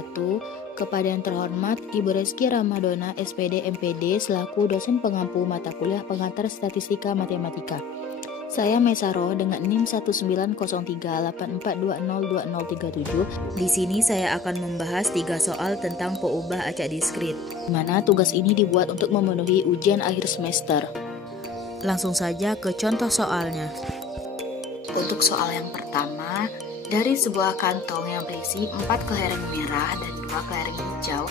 wabarakatuh. Kepada yang terhormat Ibu Reski Ramadona, SPD MPD, selaku dosen pengampu mata kuliah pengantar statistika matematika. Saya Mesaro dengan NIM 190384202037. Di sini saya akan membahas 3 soal tentang peubah acak diskrit, di mana tugas ini dibuat untuk memenuhi ujian akhir semester. Langsung saja ke contoh soalnya. Untuk soal yang pertama, dari sebuah kantong yang berisi 4 kelereng merah dan 2 kelereng hijau,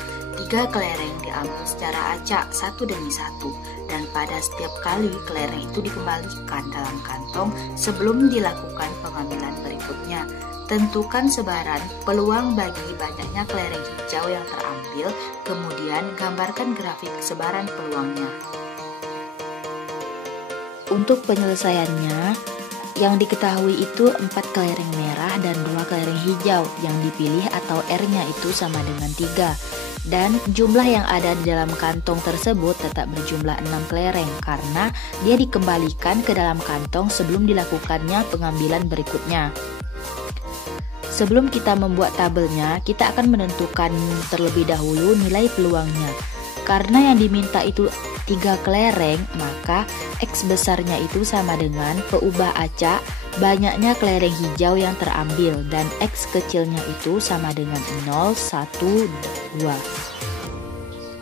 3 kelereng diambil secara acak satu demi satu, dan pada setiap kali kelereng itu dikembalikan dalam kantong sebelum dilakukan pengambilan berikutnya. Tentukan sebaran peluang bagi banyaknya kelereng hijau yang terambil, kemudian gambarkan grafik sebaran peluangnya. Untuk penyelesaiannya, yang diketahui itu 4 kelereng merah dan 2 kelereng hijau, yang dipilih atau R-nya itu sama dengan 3. Dan jumlah yang ada di dalam kantong tersebut tetap berjumlah 6 kelereng karena dia dikembalikan ke dalam kantong sebelum dilakukannya pengambilan berikutnya. Sebelum kita membuat tabelnya, kita akan menentukan terlebih dahulu nilai peluangnya. Karena yang diminta itu 3 kelereng, maka X besarnya itu sama dengan peubah acak banyaknya kelereng hijau yang terambil, dan X kecilnya itu sama dengan 0, 1, 2.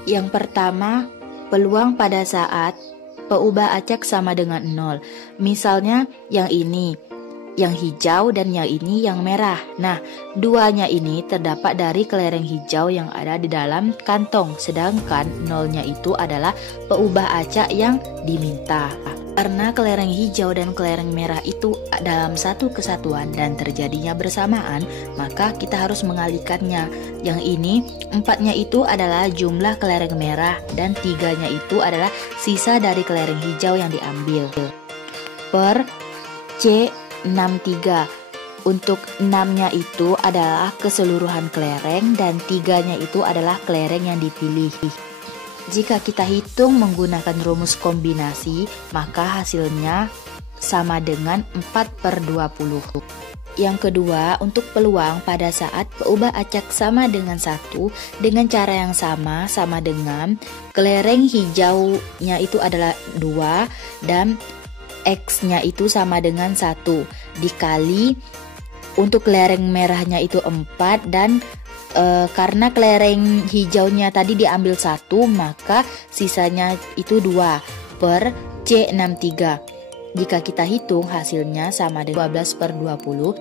Yang pertama, peluang pada saat peubah acak sama dengan 0. Misalnya yang ini, yang hijau, dan yang ini yang merah. Nah, duanya ini terdapat dari kelereng hijau yang ada di dalam kantong, sedangkan nolnya itu adalah peubah acak yang diminta. Karena kelereng hijau dan kelereng merah itu dalam satu kesatuan dan terjadinya bersamaan, maka kita harus mengalihkannya. Yang ini, 4-nya itu adalah jumlah kelereng merah dan 3-nya itu adalah sisa dari kelereng hijau yang diambil. Per C 63. Untuk 6-nya itu adalah keseluruhan kelereng dan 3-nya itu adalah kelereng yang dipilih. Jika kita hitung menggunakan rumus kombinasi, maka hasilnya sama dengan 4/20. Yang kedua, untuk peluang pada saat peubah acak sama dengan 1 dengan cara yang sama dengan kelereng hijaunya itu adalah 2 dan X-nya itu sama dengan 1 dikali untuk kelereng merahnya itu 4 dan karena kelereng hijaunya tadi diambil 1, maka sisanya itu 2 per C63. Jika kita hitung hasilnya sama dengan 12/20.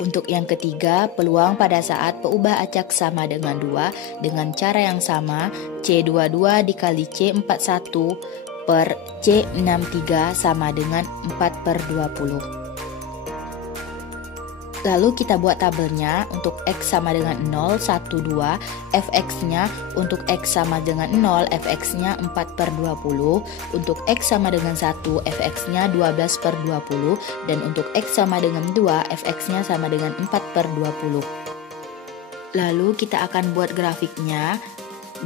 Untuk yang ketiga, peluang pada saat peubah acak sama dengan 2 dengan cara yang sama, C22 dikali C41 per C63 sama dengan 4/20. Lalu kita buat tabelnya. Untuk X sama dengan 0, 1, 2, Fx-nya untuk X sama dengan 0, Fx-nya 4/20, untuk X sama dengan 1, Fx-nya 12/20, dan untuk X sama dengan 2, Fx-nya sama dengan 4/20. Lalu kita akan buat grafiknya,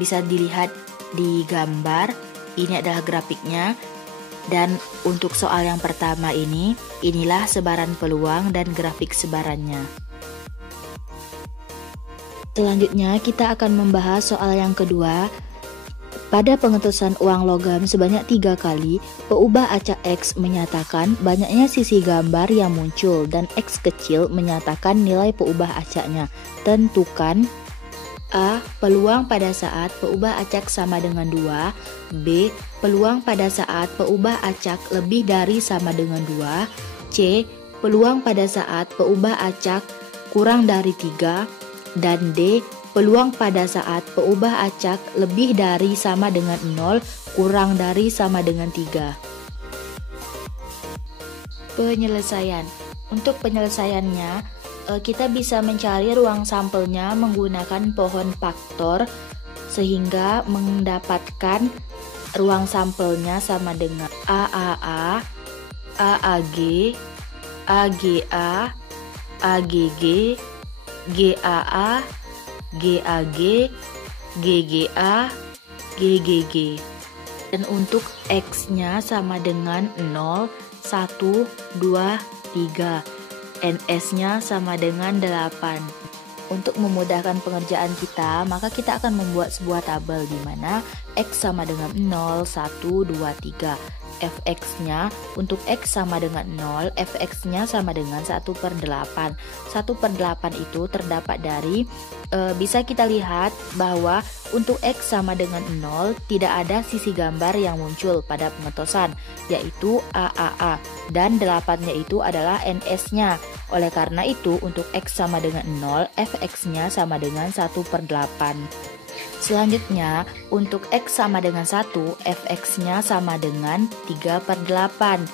bisa dilihat di gambar. Ini adalah grafiknya, dan untuk soal yang pertama ini, inilah sebaran peluang dan grafik sebarannya. Selanjutnya kita akan membahas soal yang kedua. Pada pengetusan uang logam sebanyak 3 kali, peubah acak X menyatakan banyaknya sisi gambar yang muncul dan X kecil menyatakan nilai peubah acaknya. Tentukan A. Peluang pada saat peubah acak sama dengan 2. B. Peluang pada saat peubah acak lebih dari sama dengan 2. C. Peluang pada saat peubah acak kurang dari 3. Dan D. Peluang pada saat peubah acak lebih dari sama dengan 0, kurang dari sama dengan 3. Penyelesaian. Untuk penyelesaiannya, kita bisa mencari ruang sampelnya menggunakan pohon faktor sehingga mendapatkan ruang sampelnya sama dengan AAA, AAG, AGA, AGG, GAA, GAG, GGA, GGG. Dan untuk X-nya sama dengan 0, 1, 2, 3. NS-nya sama dengan 8. Untuk memudahkan pengerjaan kita, maka kita akan membuat sebuah tabel di mana X sama dengan 0, 1, 2, 3. Fx-nya untuk X sama dengan 0, Fx-nya sama dengan 1/8. 1/8 itu terdapat dari, bisa kita lihat bahwa untuk X sama dengan 0 tidak ada sisi gambar yang muncul pada pengetosan, yaitu AAA, dan 8-nya itu adalah NS-nya. Oleh karena itu untuk X sama dengan 0, Fx-nya sama dengan 1/8. Selanjutnya, untuk X sama dengan 1, Fx-nya sama dengan 3/8.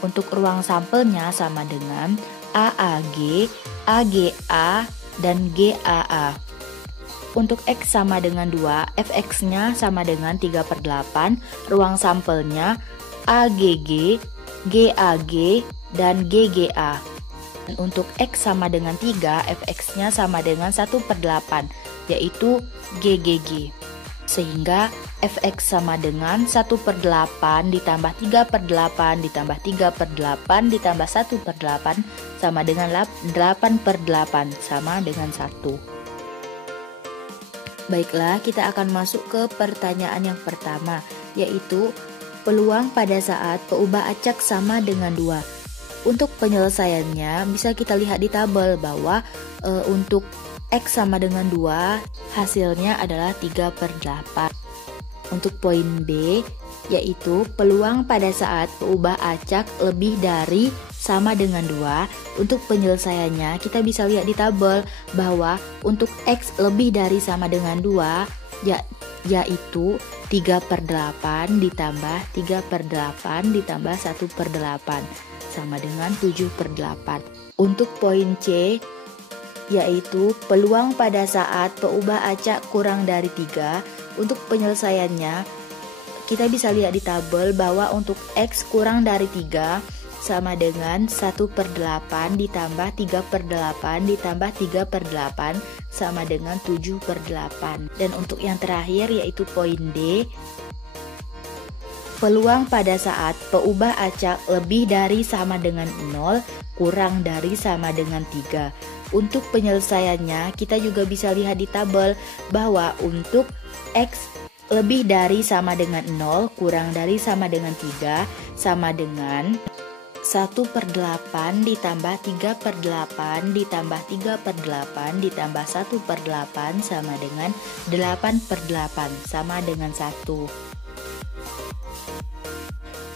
Untuk ruang sampelnya sama dengan AAG, AGA, dan GAA. Untuk X sama dengan 2, Fx-nya sama dengan 3/8, ruang sampelnya AGG, GAG, dan GGA. Dan untuk X sama dengan 3, Fx-nya sama dengan 1/8, yaitu GGG. Sehingga Fx sama dengan 1/8 ditambah 3/8 ditambah 3/8 ditambah 1/8 sama dengan 8/8 sama dengan 1. Baiklah, kita akan masuk ke pertanyaan yang pertama, yaitu peluang pada saat peubah acak sama dengan 2. Untuk penyelesaiannya bisa kita lihat di tabel bahwa untuk X sama dengan 2 hasilnya adalah 3/8. Untuk poin B, yaitu peluang pada saat peubah acak lebih dari sama dengan 2. Untuk penyelesaiannya kita bisa lihat di tabel bahwa untuk X lebih dari sama dengan 2 yaitu 3/8 ditambah 3/8 ditambah 1/8 sama dengan 7/8. Untuk poin C, yaitu peluang pada saat peubah acak kurang dari 3. Untuk penyelesaiannya kita bisa lihat di tabel bahwa untuk X kurang dari 3 sama dengan 1/8 ditambah 3/8 ditambah 3/8 sama dengan 7/8. Dan untuk yang terakhir yaitu poin D, peluang pada saat peubah acak lebih dari sama dengan 0 kurang dari sama dengan 3. Untuk penyelesaiannya kita juga bisa lihat di tabel bahwa untuk X lebih dari sama dengan 0 kurang dari sama dengan 3 sama dengan 1/8 ditambah 3/8 ditambah 3/8 ditambah 1/8 sama dengan 8/8 sama dengan 1.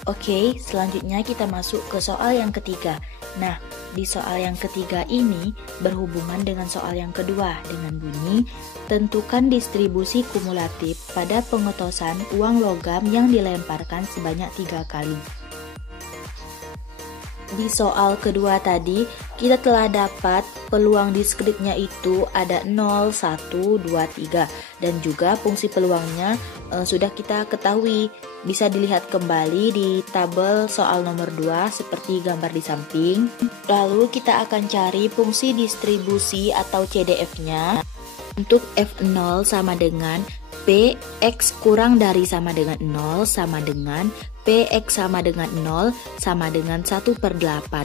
Oke, selanjutnya kita masuk ke soal yang ketiga. Nah, di soal yang ketiga ini berhubungan dengan soal yang kedua dengan bunyi tentukan distribusi kumulatif pada pengetosan uang logam yang dilemparkan sebanyak 3 kali. Di soal kedua tadi kita telah dapat peluang diskritnya itu ada 0, 1, 2, 3 dan juga fungsi peluangnya sudah kita ketahui. Bisa dilihat kembali di tabel soal nomor 2 seperti gambar di samping. Lalu kita akan cari fungsi distribusi atau CDF-nya. Untuk F0 sama dengan Px kurang dari sama dengan 0 sama dengan Px sama dengan 0 sama dengan 1/8.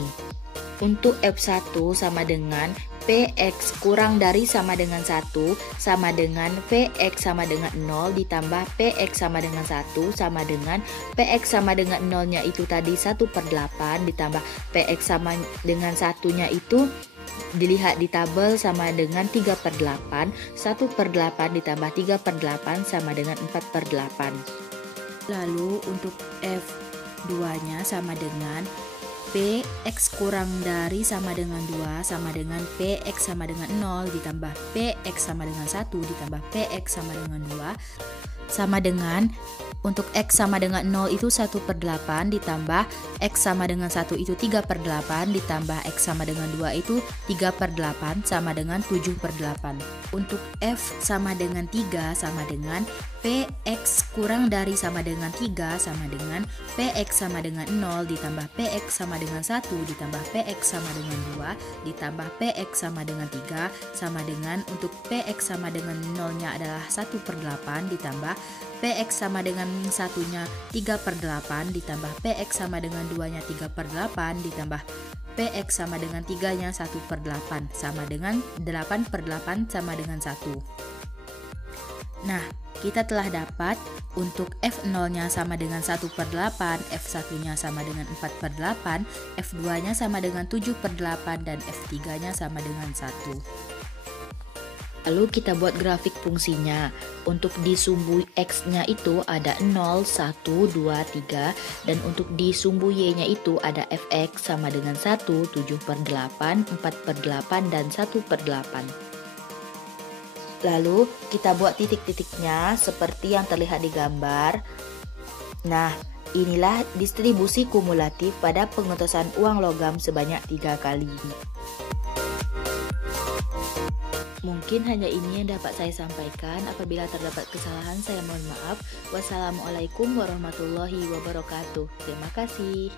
Untuk F1 sama dengan Px kurang dari sama dengan 1 sama dengan Px sama dengan 0 ditambah Px sama dengan 1 sama dengan Px sama dengan 0-nya itu tadi 1/8 ditambah Px sama dengan 1-nya itu dilihat di tabel sama dengan 3/8. 1/8 ditambah 3/8 sama dengan 4/8. Lalu untuk F2-nya sama dengan Px kurang dari sama dengan 2 sama dengan Px sama dengan 0 ditambah Px sama dengan 1 ditambah Px sama dengan 2 sama dengan untuk X sama dengan 0 itu 1/8 ditambah X sama dengan 1 itu 3/8 ditambah X sama dengan 2 itu 3/8 sama dengan 7/8. Untuk F sama dengan 3 sama dengan Px kurang dari sama dengan 3 sama dengan Px sama dengan 0 ditambah Px sama dengan 1 ditambah Px sama dengan 2 ditambah Px sama dengan 3 sama dengan untuk Px sama dengan 0-nya adalah 1/8 ditambah Px sama dengan 1-nya 3/8 ditambah Px sama dengan 2-nya 3/8 ditambah PX sama dengan 3-nya 1/8 sama dengan 8/8 sama dengan 1. Nah, kita telah dapat untuk F0-nya sama dengan 1/8, F1-nya sama dengan 4/8, F2-nya sama dengan 7/8, dan F3-nya sama dengan 1. Lalu kita buat grafik fungsinya. Untuk di sumbu X-nya itu ada 0, 1, 2, 3. Dan untuk di sumbu Y-nya itu ada Fx sama dengan 1, 7/8, 4/8, dan 1/8. Lalu kita buat titik-titiknya seperti yang terlihat di gambar. Nah, inilah distribusi kumulatif pada pengetusan uang logam sebanyak 3 kali. Mungkin hanya ini yang dapat saya sampaikan. Apabila terdapat kesalahan, saya mohon maaf. Wassalamualaikum warahmatullahi wabarakatuh. Terima kasih.